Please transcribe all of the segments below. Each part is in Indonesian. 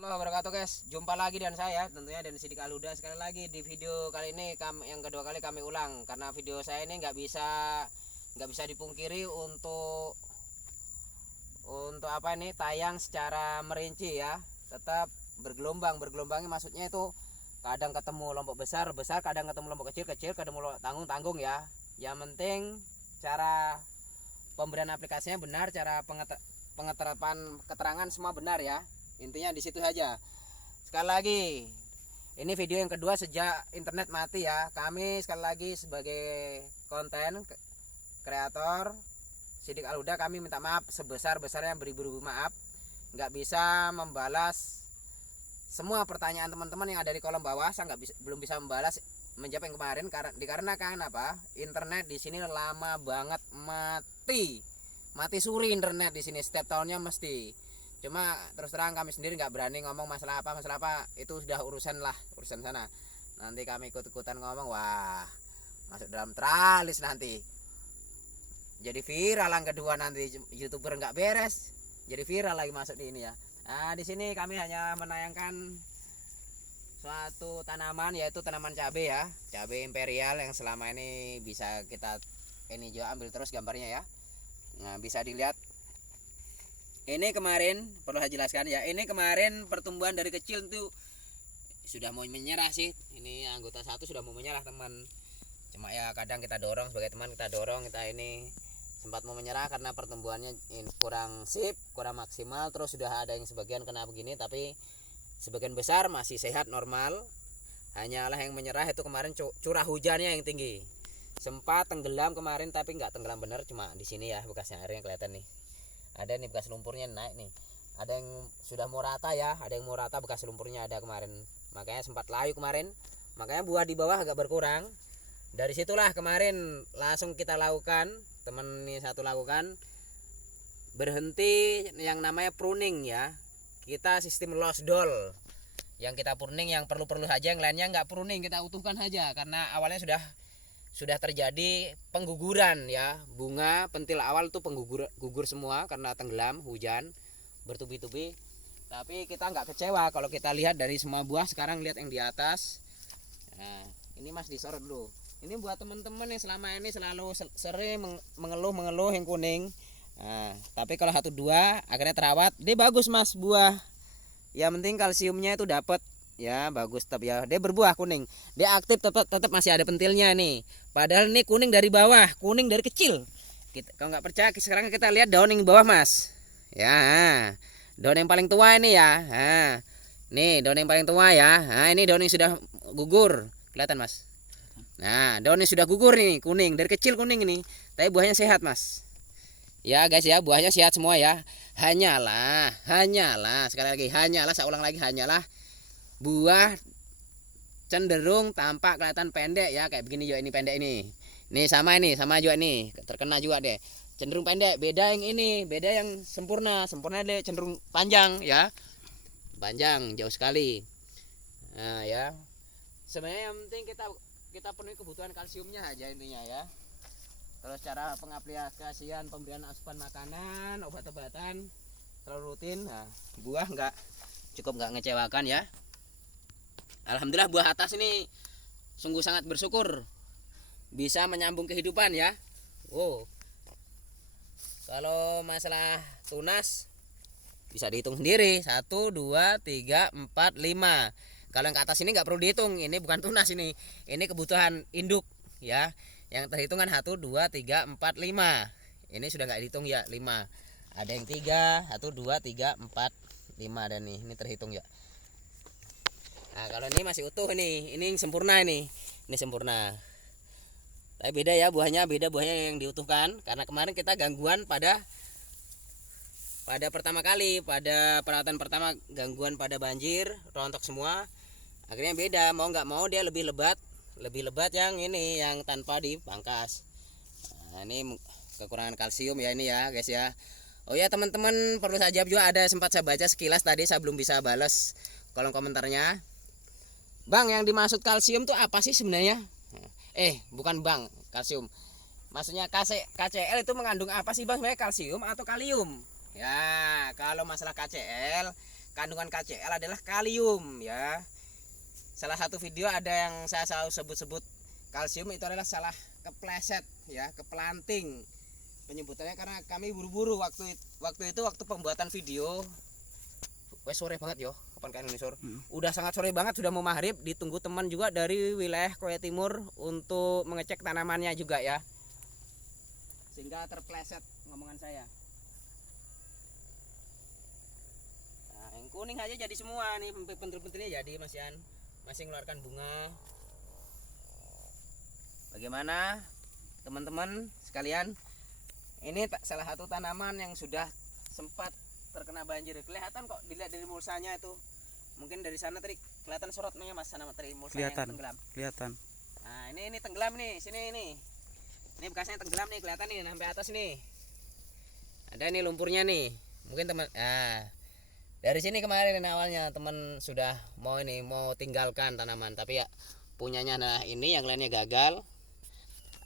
Warahmatullahi wabarakatuh guys, jumpa lagi dengan saya tentunya dan Sidik Aluda. Sekali lagi di video kali ini yang kedua kali kami ulang karena video saya ini nggak bisa dipungkiri untuk apa ini tayang secara merinci ya, tetap bergelombangnya maksudnya itu kadang ketemu lombok besar, kadang ketemu lombok kecil, ketemu tanggung ya. Yang penting cara pemberian aplikasinya benar, cara pengeterapan keterangan semua benar ya. Intinya di situ saja. Sekali lagi, ini video yang kedua sejak internet mati ya. Kami sekali lagi sebagai konten kreator Sidik Aluda, kami minta maaf sebesar-besarnya, beribu-ribu maaf. Nggak bisa membalas semua pertanyaan teman-teman yang ada di kolom bawah. Saya belum bisa menjawab yang kemarin dikarenakan apa? Internet di sini lama banget mati suri internet di sini, setiap tahunnya mesti. Cuma terus terang kami sendiri nggak berani ngomong masalah apa itu sudah urusan sana. Nanti kami ikut-ikutan ngomong, wah masuk dalam tralis nanti. Jadi viral yang kedua, nanti YouTuber nggak beres, jadi viral lagi masuk di ini ya. Nah, di sini kami hanya menayangkan suatu tanaman, yaitu tanaman cabai ya, cabai imperial yang selama ini bisa kita ini juga ambil terus gambarnya ya. Nah, bisa dilihat. Ini kemarin perlu saya jelaskan ya, ini kemarin pertumbuhan dari kecil itu sudah mau menyerah sih. Ini anggota satu sudah mau menyerah teman. Cuma ya kadang kita dorong sebagai teman, kita ini sempat mau menyerah karena pertumbuhannya kurang maksimal. Terus sudah ada yang sebagian kena begini, tapi sebagian besar masih sehat normal. Hanyalah yang menyerah itu kemarin curah hujannya yang tinggi. Sempat tenggelam kemarin, tapi nggak tenggelam benar, cuma di sini ya bekasnya airnya kelihatan nih. Ada nih bekas lumpurnya naik nih. Ada yang sudah mau rata ya, ada yang mau rata bekas lumpurnya ada kemarin. Makanya sempat layu kemarin. Makanya buah di bawah agak berkurang. Dari situlah kemarin langsung kita lakukan, teman ini satu lakukan, berhenti yang namanya pruning ya. Kita sistem lost doll. Yang kita pruning yang perlu-perlu saja, yang lainnya nggak pruning, kita utuhkan saja karena awalnya sudah terjadi pengguguran ya. Bunga pentil awal tuh gugur semua karena tenggelam hujan bertubi-tubi. Tapi kita nggak kecewa kalau kita lihat dari semua buah. Sekarang lihat yang di atas. Nah, ini Mas disorot dulu. Ini buat teman-teman yang selama ini selalu sering mengeluh yang kuning. Nah, tapi kalau 1-2 akhirnya terawat, dia bagus Mas buah. Yang penting kalsiumnya itu dapat. Ya bagus, tetap ya dia berbuah kuning, dia aktif, tetap masih ada pentilnya nih. Padahal ini kuning dari bawah, kuning dari kecil. Kalau nggak percaya sekarang kita lihat daun yang bawah Mas ya. Daun yang paling tua ini ya. Nih daun yang paling tua ya. Nah, ini daun yang sudah gugur, kelihatan Mas. Nah daun yang sudah gugur nih, kuning dari kecil kuning ini, tapi buahnya sehat Mas ya guys ya. Buahnya sehat semua ya. Hanyalah sekali lagi, saya ulang lagi, hanyalah buah cenderung tampak kelihatan pendek ya, kayak begini juga, ini pendek ini sama juga nih, terkena juga deh, cenderung pendek. Beda yang ini, beda yang sempurna deh cenderung panjang ya, panjang jauh sekali. Nah ya, sebenarnya yang penting kita penuhi kebutuhan kalsiumnya aja intinya ya. Terus cara pengaplikasian pemberian asupan makanan, obat-obatan selalu rutin. Nah, buah nggak ngecewakan ya. Alhamdulillah buah atas ini sungguh sangat bersyukur bisa menyambung kehidupan ya. Kalau masalah tunas bisa dihitung sendiri, 1, 2, 3, 4, 5. Kalau yang ke atas ini nggak perlu dihitung, ini bukan tunas, ini kebutuhan induk ya. Yang terhitung kan 1, 2, 3, 4, 5. Ini sudah nggak dihitung ya, 5. Ada yang 3, 1, 2, 3, 4, 5 dan ini terhitung ya. Nah kalau ini masih utuh ini sempurna, ini sempurna. Tapi beda ya buahnya, yang diutuhkan karena kemarin kita gangguan pada pertama kali, pada perawatan pertama, gangguan pada banjir, rontok semua. Akhirnya beda, mau nggak mau dia lebih lebat yang ini, yang tanpa dipangkas. Nah, ini kekurangan kalsium ya ini ya guys ya. Oh ya teman-teman, perlu saya jawab juga, ada sempat saya baca sekilas tadi, saya belum bisa balas kolom komentarnya. Bang, yang dimaksud kalsium tuh apa sih sebenarnya? Bukan bang, kalsium. Maksudnya KCL itu mengandung apa sih bang? Sebenarnya kalsium atau kalium? Ya, kalau masalah KCL kandungan KCl adalah kalium ya. Salah satu video ada yang saya selalu sebut-sebut kalsium, itu adalah salah kepleset ya, keplanting penyebutannya karena kami buru-buru waktu itu waktu pembuatan video. Wes sore banget yo, kapan kan ini sore? Udah sangat sore banget, sudah mau maghrib, ditunggu teman juga dari wilayah Koya Timur untuk mengecek tanamannya juga ya. Sehingga terpleset ngomongan saya. Nah, yang kuning aja jadi semua nih, pentil-pentilnya jadi masih mengeluarkan bunga. Bagaimana teman-teman sekalian? Ini salah satu tanaman yang sudah sempat terkena banjir. Kelihatan kok dilihat dari mulsanya itu. Mungkin dari sana tadi kelihatan sorotnya Mas, sana materi mulsanya yang tenggelam. Kelihatan. Nah, ini tenggelam nih, sini ini. Ini bekasnya tenggelam nih, kelihatan nih sampai atas nih. Ada nih lumpurnya nih. Mungkin teman dari sini kemarin awalnya teman sudah mau tinggalkan tanaman, tapi ya punyanya ini yang lainnya gagal.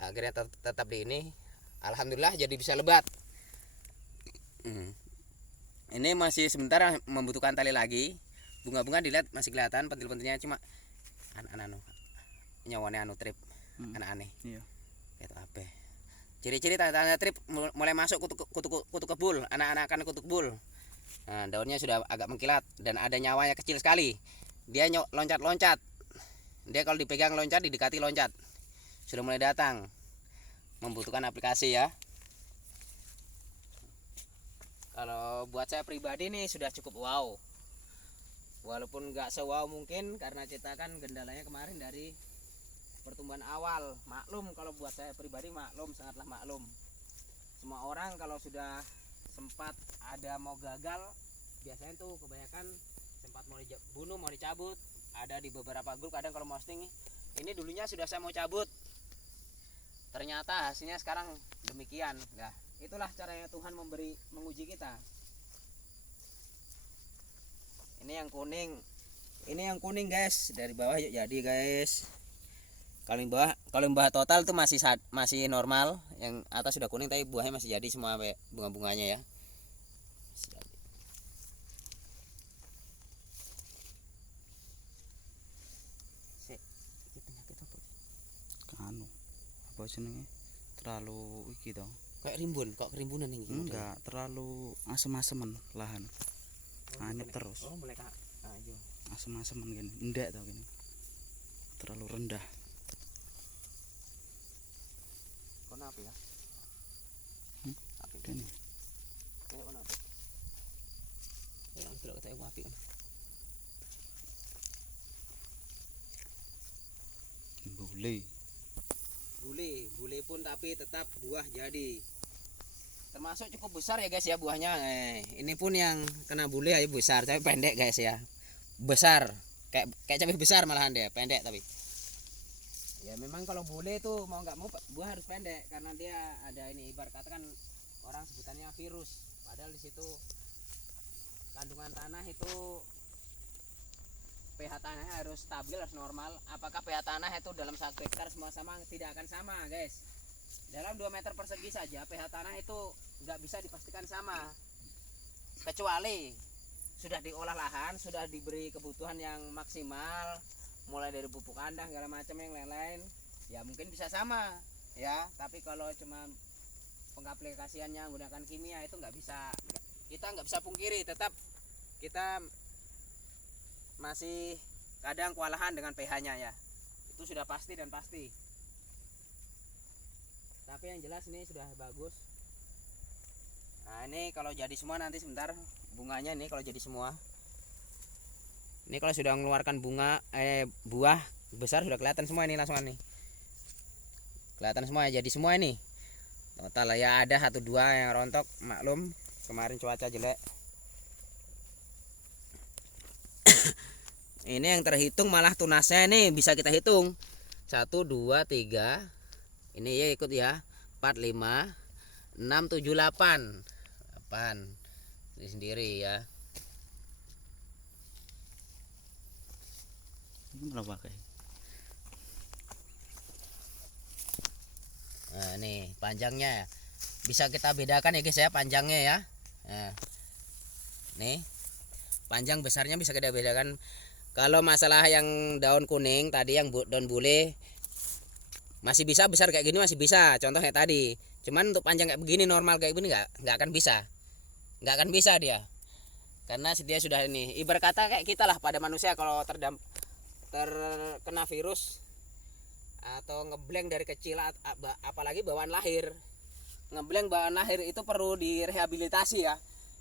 Akhirnya tetap di ini. Alhamdulillah jadi bisa lebat. Ini masih sebentar membutuhkan tali lagi. Bunga-bunga dilihat masih kelihatan pentil-pentilnya, cuma nyawane trip aneh. Iya. Itu apa? Ciri-ciri tanda trip mulai masuk kutu kebul, anak-anakan kutu kebul. Nah, daunnya sudah agak mengkilat dan ada nyawanya kecil sekali. Dia loncat-loncat. Dia kalau dipegang loncat, didekati loncat. Sudah mulai datang. Membutuhkan aplikasi ya. Kalau buat saya pribadi nih sudah cukup wow. Walaupun nggak se-wow mungkin karena kita kan gendalanya kemarin dari pertumbuhan awal. Maklum kalau buat saya pribadi maklum, sangatlah maklum. Semua orang kalau sudah sempat ada mau gagal, biasanya tuh kebanyakan sempat mau dibunuh, mau dicabut. Ada di beberapa grup kadang kalau posting ini dulunya sudah saya mau cabut. Ternyata hasilnya sekarang demikian. Nah, itulah caranya Tuhan menguji kita. Ini yang kuning guys, dari bawah yuk jadi guys. Kalau yang bawah total tuh masih normal, yang atas sudah kuning tapi buahnya masih jadi semua bunga-bunganya ya. Apa jenenge? Terlalu iki to. Kayak rimbun, kok kerimbunan ini? Enggak, terlalu asem-asemen lahan. Anyep terus. Oh, mulai ayo. Asem-asemen gini. Ndak to gini. Terlalu rendah. Kenapa ya? Api Gini. Kayak kenapa? Ya, tidak kata api kan. Bule pun tapi tetap buah jadi. Termasuk cukup besar ya guys ya buahnya. Ini pun yang kena bule aja besar, tapi pendek guys ya. Besar, kayak cabai besar malahan dia, pendek tapi. Ya memang kalau bule itu mau nggak mau buah harus pendek karena dia ada ini, ibarat kata kan orang sebutannya virus. Padahal di situ kandungan tanah itu pH tanahnya harus stabil, harus normal. Apakah pH tanah itu dalam 1 hektar semua sama? Tidak akan sama guys. Dalam 2 meter persegi saja pH tanah itu nggak bisa dipastikan sama, kecuali sudah diolah lahan, sudah diberi kebutuhan yang maksimal, mulai dari pupuk kandang segala macam yang lain-lain, ya mungkin bisa sama ya. Tapi kalau cuma pengaplikasiannya menggunakan kimia itu kita nggak bisa pungkiri, tetap kita masih kadang kewalahan dengan pH-nya ya. Itu sudah pasti dan pasti. Tapi yang jelas ini sudah bagus. Nah, ini kalau jadi semua nanti sebentar bunganya ini kalau jadi semua. Ini kalau sudah mengeluarkan buah besar sudah kelihatan semua ini langsung nih. Kelihatan semua ya, jadi semua ini. Total ya ada 1-2 yang rontok, maklum kemarin cuaca jelek. Ini yang terhitung malah tunasnya ini bisa kita hitung. 1 2 3. Ini ya ikut ya. 4 5 6 7 8. 8. Ini sendiri ya. Ini berapa kayak? Nah, nih panjangnya bisa kita bedakan ya guys ya, panjangnya ya. Nah, nih panjang besarnya bisa kita bedakan. Kalau masalah yang daun kuning tadi yang daun bule masih bisa besar kayak gini, masih bisa, contoh kayak tadi. Cuman untuk panjang kayak begini, normal kayak begini nggak akan bisa, dia, karena dia sudah ini, ibarat kata kayak kita lah pada manusia kalau terkena virus atau ngeblank dari kecil, apalagi bawaan lahir. Ngeblank bawaan lahir itu perlu direhabilitasi ya.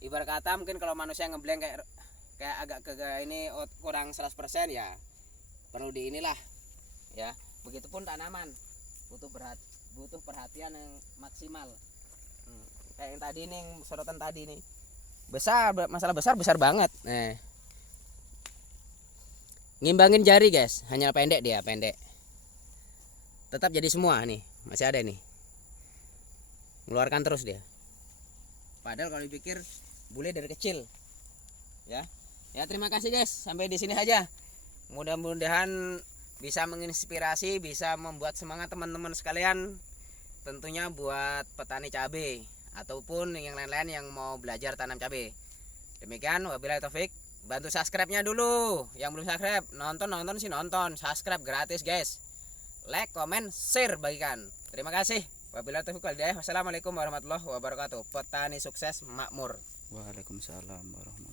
Ibarat kata mungkin kalau manusia ngeblank kayak agak ke ini kurang 100% ya, perlu di inilah ya. Begitupun tanaman butuh perhatian yang maksimal. Kayak yang tadi nih, sorotan tadi nih besar, masalah besar banget. Ngimbangin jari guys, hanya pendek, tetap jadi semua nih, masih ada nih, ngeluarkan terus dia, padahal kalau dipikir bule dari kecil ya. Terima kasih guys, sampai di sini aja. Mudah-mudahan bisa menginspirasi, bisa membuat semangat teman-teman sekalian, tentunya buat petani cabai ataupun yang lain-lain yang mau belajar tanam cabai. Demikian, wabillahi taufik. Bantu subscribe-nya dulu, yang belum subscribe. Nonton sih nonton, subscribe gratis guys. Like, comment, share, bagikan. Terima kasih. Wabillahi taufik wal hidayah. Wassalamualaikum warahmatullahi wabarakatuh. Petani sukses makmur. Waalaikumsalam warahmatullahi